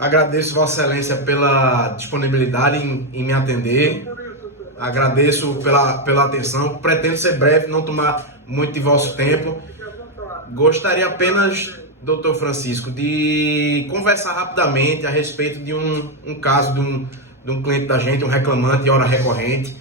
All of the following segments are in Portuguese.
Agradeço Vossa Excelência pela disponibilidade em me atender. Agradeço pela atenção. Pretendo ser breve, não tomar muito de vosso tempo. Gostaria apenas, doutor Francisco, de conversar rapidamente a respeito de um caso de um cliente da gente, um reclamante de hora recorrente.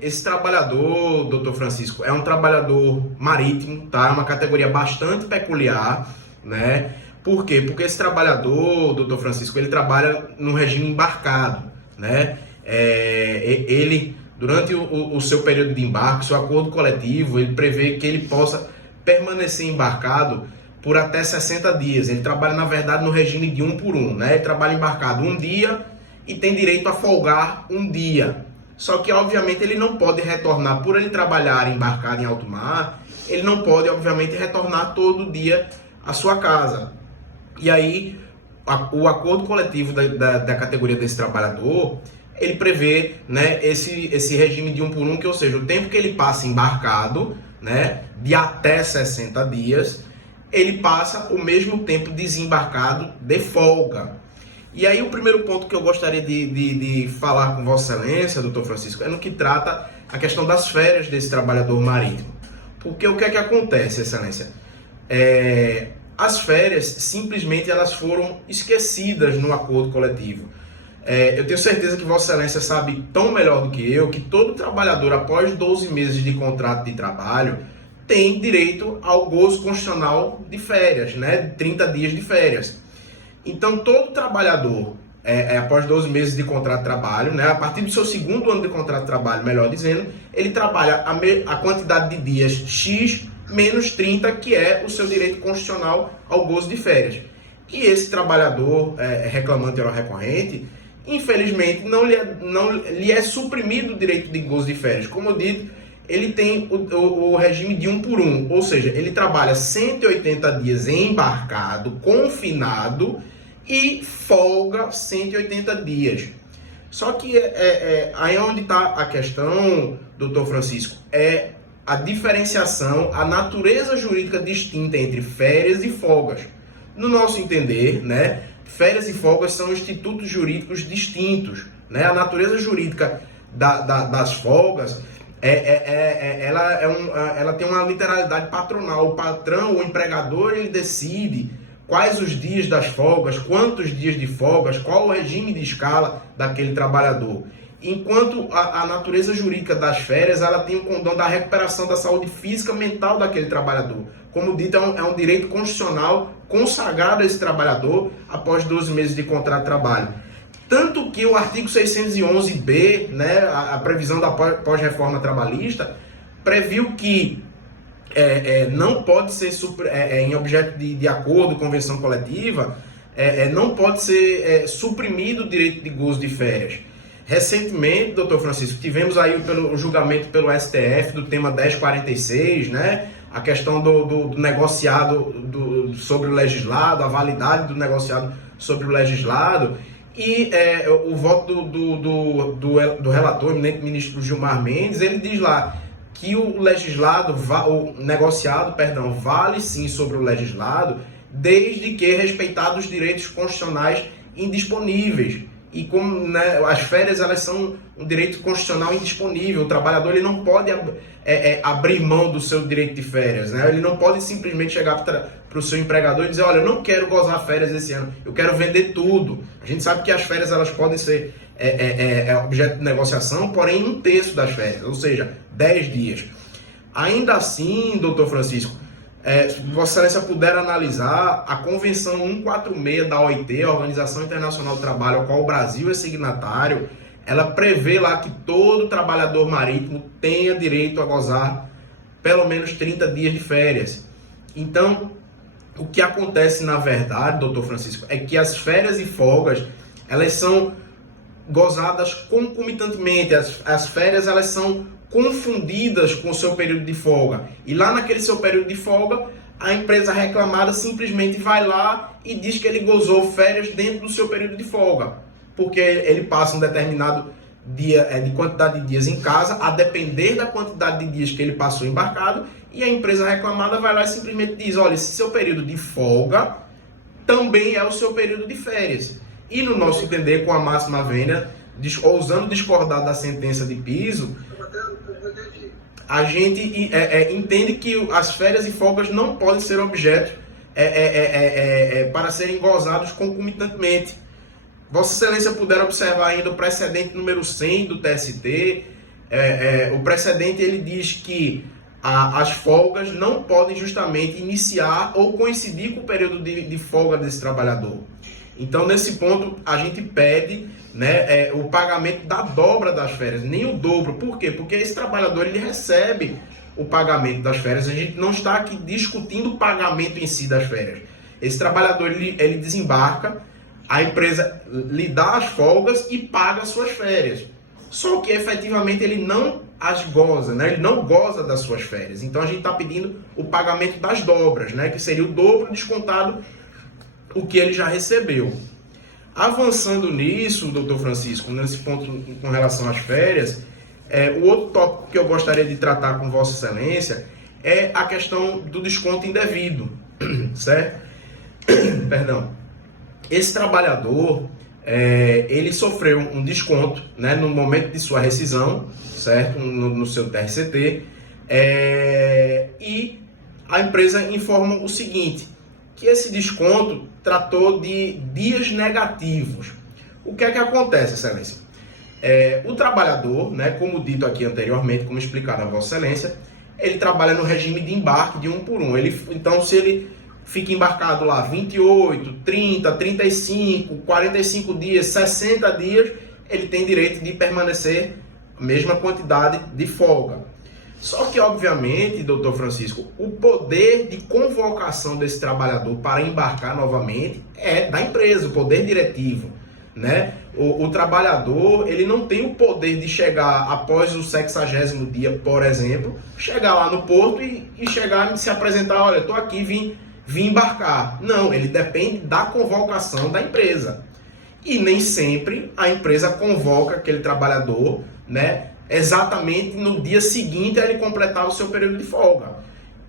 Esse trabalhador, doutor Francisco, é um trabalhador marítimo, tá? É uma categoria bastante peculiar, né? Por quê? Porque esse trabalhador, doutor Francisco, ele trabalha no regime embarcado, né? Ele, durante o seu período de embarque, seu acordo coletivo, ele prevê que ele possa permanecer embarcado por até 60 dias. Ele trabalha, na verdade, no regime de 1 por 1, né? Ele trabalha embarcado um dia e tem direito a folgar um dia. Só que, obviamente, ele não pode retornar, por ele trabalhar embarcado em alto mar, ele não pode, obviamente, retornar todo dia à sua casa. E aí, o acordo coletivo da categoria desse trabalhador, ele prevê, né, esse regime de 1 por 1, que, ou seja, o tempo que ele passa embarcado, né, de até 60 dias, ele passa o mesmo tempo desembarcado de folga. E aí o primeiro ponto que eu gostaria de falar com Vossa Excelência, doutor Francisco, é no que trata a questão das férias desse trabalhador marítimo. Porque o que é que acontece, Excelência? As férias, simplesmente, elas foram esquecidas no acordo coletivo. Eu tenho certeza que Vossa Excelência sabe tão melhor do que eu que todo trabalhador, após 12 meses de contrato de trabalho, tem direito ao gozo constitucional de férias, né? 30 dias de férias. Então, todo trabalhador, após 12 meses de contrato de trabalho, né, a partir do seu segundo ano de contrato de trabalho, melhor dizendo, ele trabalha a quantidade de dias X menos 30, que é o seu direito constitucional ao gozo de férias. E esse trabalhador reclamante ou recorrente, infelizmente, não lhe é suprimido o direito de gozo de férias. Como eu disse, ele tem o regime de 1 por 1, ou seja, ele trabalha 180 dias embarcado, confinado, e folga 180 dias. Só que aí onde está a questão, doutor Francisco, é a diferenciação, a natureza jurídica distinta entre férias e folgas. No nosso entender, né, férias e folgas são institutos jurídicos distintos, né? A natureza jurídica das folgas ela tem uma literalidade patronal. O patrão, o empregador, ele decide quais os dias das folgas, quantos dias de folgas, qual o regime de escala daquele trabalhador. Enquanto a natureza jurídica das férias, ela tem o condão da recuperação da saúde física e mental daquele trabalhador. Como dito, é um direito constitucional consagrado a esse trabalhador após 12 meses de contrato de trabalho. Tanto que o artigo 611-B, né, a previsão da pós-reforma trabalhista, previu que não pode ser, em objeto de acordo, convenção coletiva, não pode ser suprimido o direito de gozo de férias. Recentemente, doutor Francisco, tivemos aí o julgamento pelo STF do tema 1046, né? A questão do negociado sobre o legislado, a validade do negociado sobre o legislado, e o voto do relator, eminente ministro Gilmar Mendes, ele diz lá que o negociado, vale sim sobre o legislado, desde que respeitados os direitos constitucionais indisponíveis. E como, né, as férias, elas são um direito constitucional indisponível, o trabalhador ele não pode abrir mão do seu direito de férias, né? Ele não pode simplesmente chegar para o seu empregador e dizer: olha, eu não quero gozar férias esse ano, eu quero vender tudo. A gente sabe que as férias, elas podem ser objeto de negociação, porém 1/3 das férias, ou seja, 10 dias. Ainda assim, doutor Francisco, se Vossa Excelência puder analisar a Convenção 146 da OIT, a Organização Internacional do Trabalho, ao qual o Brasil é signatário, ela prevê lá que todo trabalhador marítimo tenha direito a gozar pelo menos 30 dias de férias. Então, o que acontece na verdade, doutor Francisco, é que as férias e folgas, elas são gozadas concomitantemente. As férias, elas são confundidas com o seu período de folga. E lá naquele seu período de folga, a empresa reclamada simplesmente vai lá e diz que ele gozou férias dentro do seu período de folga, porque ele passa um determinado dia de quantidade de dias em casa, a depender da quantidade de dias que ele passou embarcado, e a empresa reclamada vai lá e simplesmente diz: olha, esse seu período de folga também é o seu período de férias. E no nosso entender, com a máxima vênia, ousando discordar da sentença de piso, a gente entende que as férias e folgas não podem ser objeto para serem gozados concomitantemente. Vossa Excelência puder observar ainda o precedente número 100 do TST. O precedente ele diz que as folgas não podem justamente iniciar ou coincidir com o período de folga desse trabalhador. Então, nesse ponto, a gente pede, né, o pagamento da dobra das férias, nem o dobro. Por quê? Porque esse trabalhador ele recebe o pagamento das férias. A gente não está aqui discutindo o pagamento em si das férias. Esse trabalhador ele desembarca, a empresa lhe dá as folgas e paga as suas férias. Só que efetivamente ele não as goza, né? Ele não goza das suas férias. Então a gente está pedindo o pagamento das dobras, né? Que seria o dobro descontado o que ele já recebeu. Avançando nisso, doutor Francisco, nesse ponto com relação às férias, o outro tópico que eu gostaria de tratar com Vossa Excelência é a questão do desconto indevido, certo? Perdão. Esse trabalhador, ele sofreu um desconto, né, no momento de sua rescisão, certo? No seu TRCT, e a empresa informa o seguinte, que esse desconto tratou de dias negativos. O que é que acontece, Excelência? O trabalhador, né, como dito aqui anteriormente, como explicado a Vossa Excelência, ele trabalha no regime de embarque de 1 por 1. Então, se ele fica embarcado lá 28, 30, 35, 45 dias, 60 dias, ele tem direito de permanecer a mesma quantidade de folga. Só que, obviamente, doutor Francisco, o poder de convocação desse trabalhador para embarcar novamente é da empresa, o poder diretivo, né? O trabalhador, ele não tem o poder de chegar após o 60º dia, por exemplo, chegar lá no porto e chegar e se apresentar, olha, estou aqui, vim embarcar. Não, ele depende da convocação da empresa. E nem sempre a empresa convoca aquele trabalhador, né, exatamente no dia seguinte a ele completar o seu período de folga.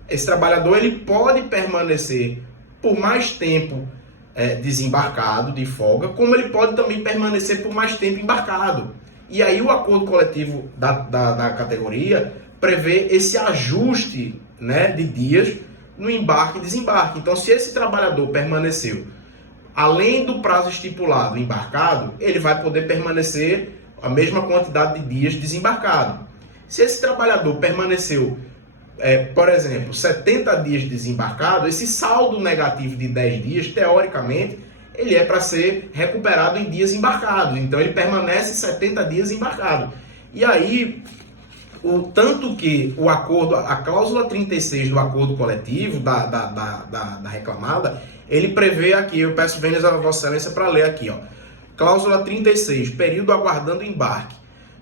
Esse trabalhador ele pode permanecer por mais tempo desembarcado de folga, como ele pode também permanecer por mais tempo embarcado. E aí o acordo coletivo da categoria prevê esse ajuste, né, de dias no embarque e desembarque. Então, se esse trabalhador permaneceu além do prazo estipulado embarcado, ele vai poder permanecer a mesma quantidade de dias desembarcado. Se esse trabalhador permaneceu, por exemplo, 70 dias desembarcado, esse saldo negativo de 10 dias, teoricamente, ele é para ser recuperado em dias embarcados. Então, ele permanece 70 dias embarcado. E aí, tanto que o acordo, a cláusula 36 do acordo coletivo da reclamada, ele prevê aqui, eu peço vênias a Vossa Excelência para ler aqui, ó. Cláusula 36, período aguardando embarque.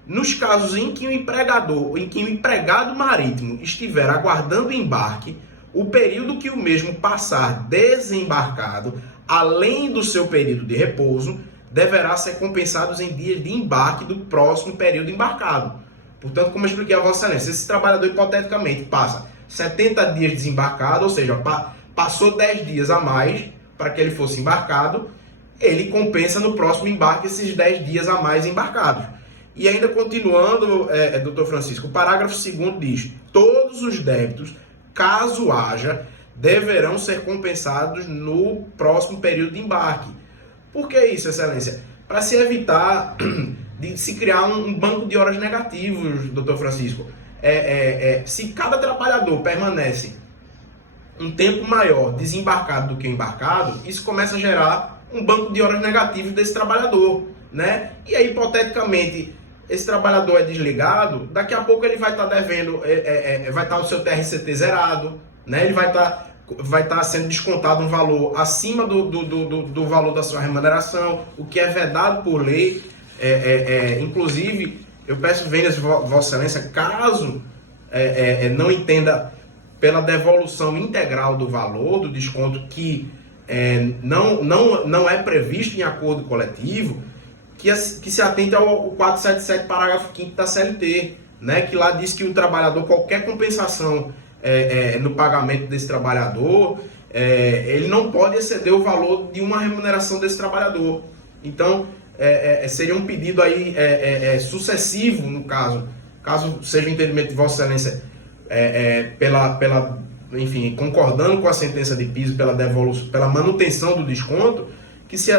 Nos casos em que o empregado marítimo estiver aguardando embarque, o período que o mesmo passar desembarcado, além do seu período de repouso, deverá ser compensado em dias de embarque do próximo período embarcado. Portanto, como eu expliquei a Vossa Excelência, esse trabalhador hipoteticamente passa 70 dias desembarcado, ou seja, passou 10 dias a mais para que ele fosse embarcado, ele compensa no próximo embarque esses 10 dias a mais embarcados. E ainda continuando, doutor Francisco, o parágrafo 2º diz: todos os débitos, caso haja, deverão ser compensados no próximo período de embarque. Por que isso, Excelência? Para se evitar de se criar um banco de horas negativos, doutor Francisco. Se cada trabalhador permanece um tempo maior desembarcado do que embarcado, isso começa a gerar um banco de horas negativos desse trabalhador, né? E aí, hipoteticamente, esse trabalhador é desligado, daqui a pouco ele vai estar devendo, vai estar o seu TRCT zerado, né? Ele vai estar sendo descontado um valor acima do valor da sua remuneração, o que é vedado por lei. Inclusive, eu peço vênias Vossa Excelência, caso não entenda pela devolução integral do valor do desconto que não é previsto em acordo coletivo, que se atente ao 477, parágrafo 5º da CLT, né, que lá diz que o trabalhador, qualquer compensação no pagamento desse trabalhador, ele não pode exceder o valor de uma remuneração desse trabalhador. Então, seria um pedido aí sucessivo, no caso seja o entendimento de Vossa Excelência, enfim, concordando com a sentença de piso pela manutenção do desconto, que se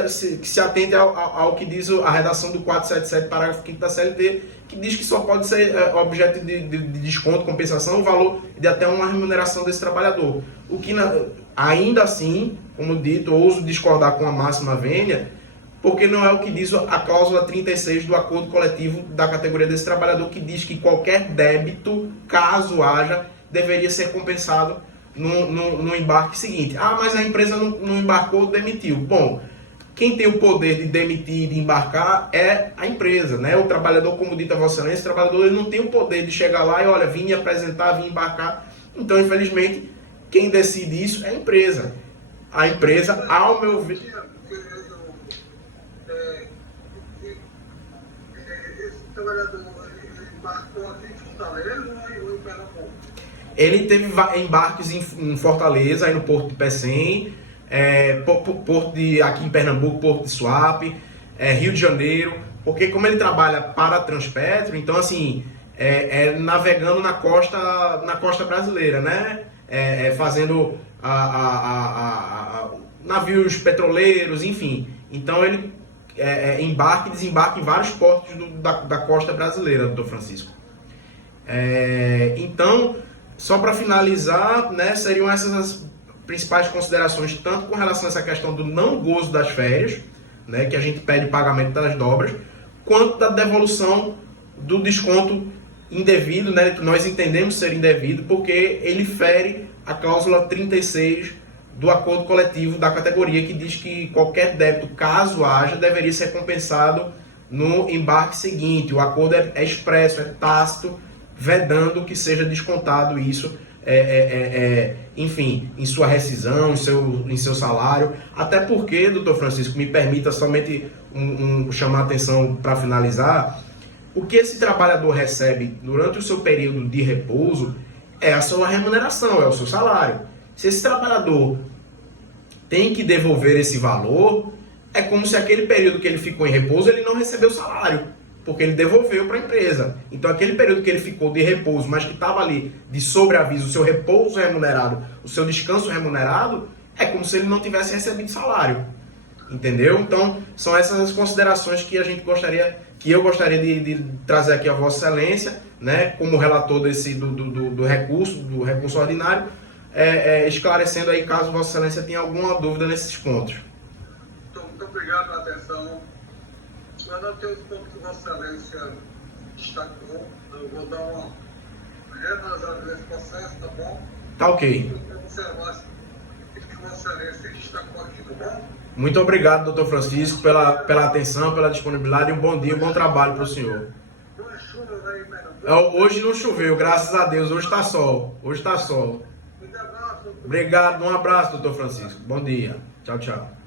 atente ao que diz a redação do 477, parágrafo 5º da CLT, que diz que só pode ser objeto de desconto, compensação, o valor de até uma remuneração desse trabalhador. O que, ainda assim, como dito, ouso discordar com a máxima vênia, porque não é o que diz a cláusula 36 do acordo coletivo da categoria desse trabalhador, que diz que qualquer débito, caso haja, deveria ser compensado no embarque seguinte. Ah, mas a empresa não embarcou, demitiu. Bom, quem tem o poder de demitir e de embarcar é a empresa, né? O trabalhador, como dita a Vossa Excelência, o trabalhador ele não tem o poder de chegar lá e, olha, vim me apresentar, vim embarcar. Então, infelizmente, quem decide isso é a empresa. A empresa, ao meu ver... Esse trabalhador embarcou aqui em Fortaleza ou em Pernambuco? Ele teve embarques em Fortaleza, aí no Porto de Pecém, Porto aqui em Pernambuco, Porto de Suape, Rio de Janeiro, porque como ele trabalha para a Transpetro, então assim, navegando na costa brasileira, né? Fazendo navios petroleiros, enfim. Então ele embarca e desembarca em vários portos da costa brasileira, doutor Francisco. Então, só para finalizar, né, seriam essas as principais considerações, tanto com relação a essa questão do não gozo das férias, né, que a gente pede pagamento das dobras, quanto da devolução do desconto indevido, né, que nós entendemos ser indevido, porque ele fere a cláusula 36 do acordo coletivo da categoria, que diz que qualquer débito, caso haja, deveria ser compensado no embarque seguinte. O acordo é expresso, é tácito, vedando que seja descontado isso, enfim, em sua rescisão, em seu salário. Até porque, doutor Francisco, me permita somente chamar a atenção para finalizar, o que esse trabalhador recebe durante o seu período de repouso é a sua remuneração, é o seu salário. Se esse trabalhador tem que devolver esse valor, é como se aquele período que ele ficou em repouso, ele não recebeu salário, porque ele devolveu para a empresa. Então, aquele período que ele ficou de repouso, mas que estava ali de sobreaviso, o seu repouso remunerado, o seu descanso remunerado, é como se ele não tivesse recebido salário. Entendeu? Então, são essas as considerações que eu gostaria de trazer aqui a Vossa Excelência, né, como relator do recurso ordinário, esclarecendo aí caso Vossa Excelência tenha alguma dúvida nesses pontos. Muito obrigado pela atenção. Eu anotei os pontos que Vossa Excelência destacou. Eu vou dar uma reanalisada nesse processo, tá bom? Tá ok. Eu vou observar o que Vossa Excelência destacou aqui, tá bom? Muito obrigado, doutor Francisco, pela atenção, pela disponibilidade, e um bom dia, um bom trabalho para o senhor. Hoje não choveu, graças a Deus, hoje está sol. Obrigado, um abraço, doutor Francisco. Bom dia. Tchau, tchau.